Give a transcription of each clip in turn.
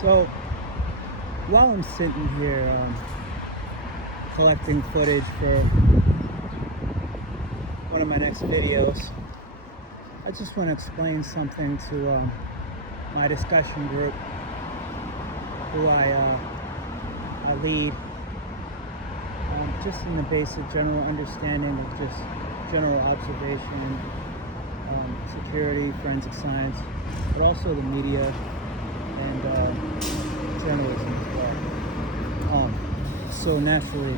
So while I'm sitting here collecting footage for one of my next videos, I just want to explain something to my discussion group who I lead, just in the basic general understanding of just general observation, security, forensic science, but also the media and journalism as well. So naturally,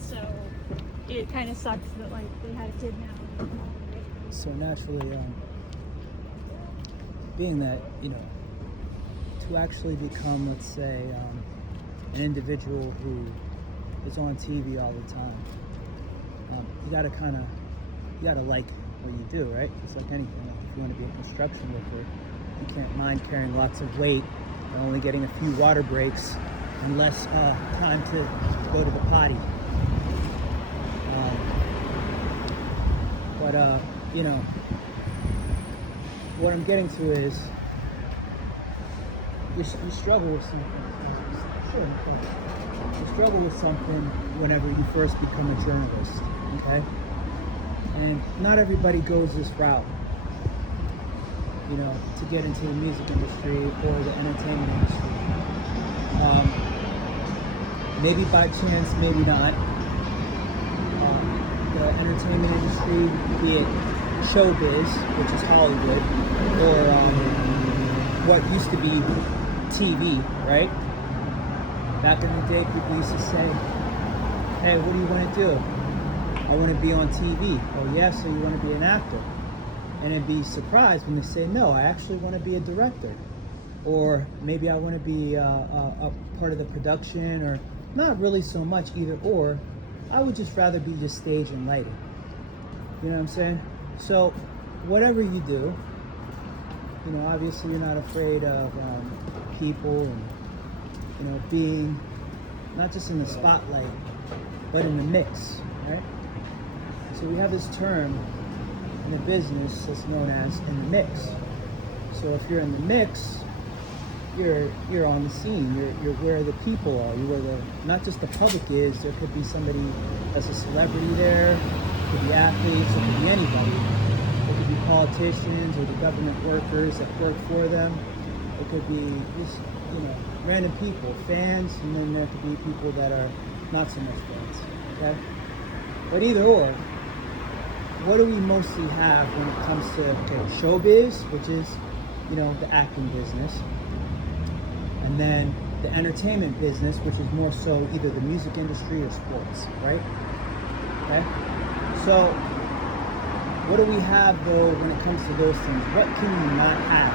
so it kind of sucks that like they had a kid now. So naturally, being that, to actually become, let's say, an individual who is on TV all the time, you gotta like what you do, right? It's like anything. Like if you want to be a construction worker, you can't mind carrying lots of weight and only getting a few water breaks and less time to go to the potty. But what I'm getting to is you struggle with something. Sure. You struggle with something whenever you first become a journalist, okay? And not everybody goes this route, to get into the music industry or the entertainment industry. Maybe by chance, maybe not. The entertainment industry, be it showbiz, which is Hollywood, or what used to be TV, right? Back in the day, people used to say, hey, what do you want to do? I want to be on TV. Oh, yeah, so you want to be an actor? And then be surprised when they say, no, I actually want to be a director. Or maybe I want to be a part of the production, or not really so much either or. I would just rather be just stage and lighting. You know what I'm saying? So whatever you do, obviously you're not afraid of people and, being not just in the spotlight, but in the mix, right? So we have this term in the business that's known as in the mix. So if you're in the mix, you're on the scene. You're where the people are. You're where not just the public is. There could be somebody that's a celebrity there. It could be athletes. It could be anybody. It could be politicians or the government workers that work for them. It could be just random people, fans, and then there could be people that are not so much fans. Okay, but either or, what do we mostly have when it comes to showbiz, which is the acting business? And then the entertainment business, which is more so either the music industry or sports, right? Okay. So what do we have though when it comes to those things? What can we not have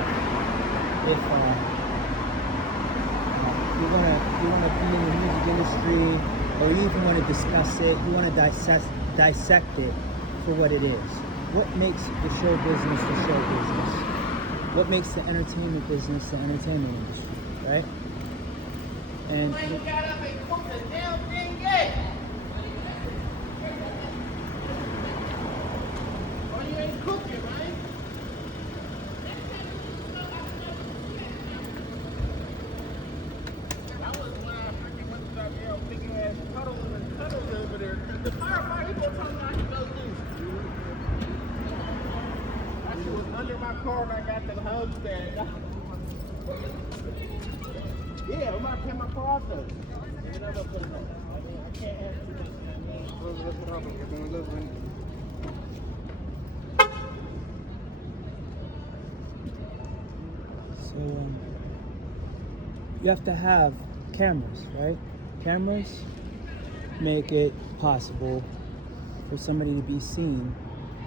if you want to be in the music industry, or you even want to discuss it, you want to dissect it for what it is? What makes the show business the show business? What makes the entertainment business the entertainment industry? Right? And Man, you got up and cooked the damn thing yet. Oh, you ain't cooking, right? That was when I freaking went to that damn big ass cuddles over there. The firefighter, he gonna tell me I can go do. That shit was under my car and I got the hose bag. Yeah, I'm about to take my car out though. And then I'm gonna put it on. I can't have too much. so you have to have cameras, right? Cameras make it possible for somebody to be seen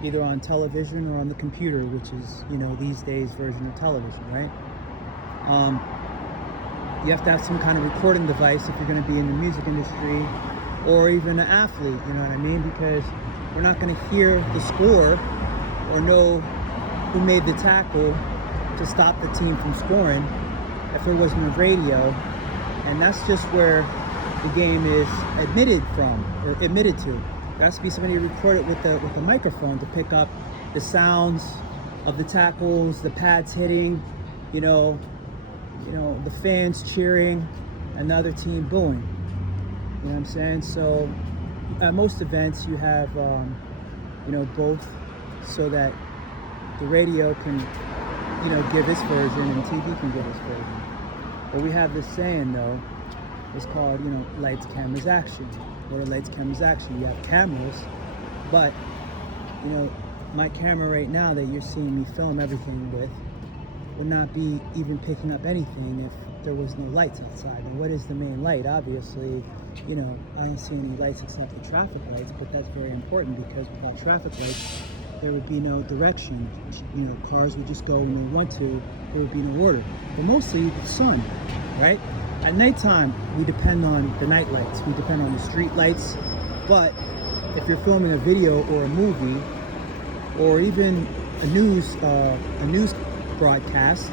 either on television or on the computer, which is, these days version of television, right? You have to have some kind of recording device if you're going to be in the music industry, or even an athlete, you know what I mean? Because we're not going to hear the score or know who made the tackle to stop the team from scoring if there wasn't a radio. And that's just where the game is admitted to. There has to be somebody who record it with a microphone to pick up the sounds of the tackles, the pads hitting, the fans cheering, another team booing. You know what I'm saying? So at most events you have, both, so that the radio can, give its version and TV can give its version. But we have this saying though, it's called, lights, cameras, action. What are lights, cameras, action? You have cameras, but, my camera right now that you're seeing me film everything with would not be even picking up anything if there was no lights outside. And what is the main light? Obviously, I don't see any lights except the traffic lights, but that's very important because without traffic lights, there would be no direction. Cars would just go when they want to, there would be no order. But mostly the sun, right? At nighttime, we depend on the night lights. We depend on the street lights. But if you're filming a video or a movie, or even a news broadcast,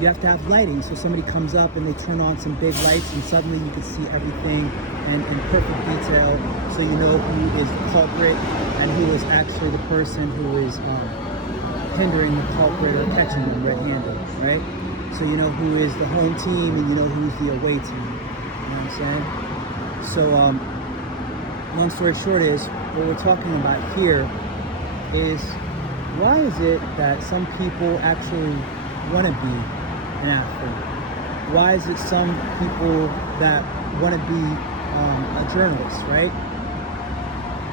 you have to have lighting. So somebody comes up and they turn on some big lights, and suddenly you can see everything in perfect detail. So you know who is the culprit and who is actually the person who is hindering the culprit or catching them red-handed, right? So you know who is the home team and you know who's the away team. You know what I'm saying? So long story short is, what we're talking about here is, why is it that some people actually want to be an athlete? Why is it some people that want to be a journalist, right?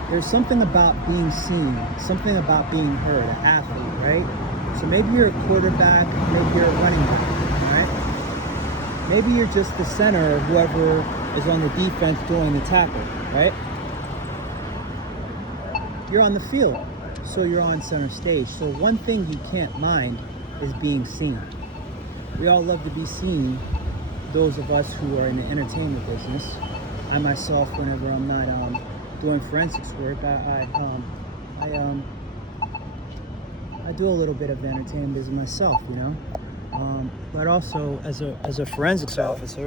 There's something about being seen, something about being heard, an athlete, right? So maybe you're a quarterback, maybe you're a running back, right? Maybe you're just the center of whoever is on the defense doing the tackle, right? You're on the field, so you're on center stage. So one thing you can't mind is being seen. We all love to be seen, those of us who are in the entertainment business. I myself, whenever I'm not doing forensics work, I do a little bit of the entertainment business myself, but also as a forensics officer,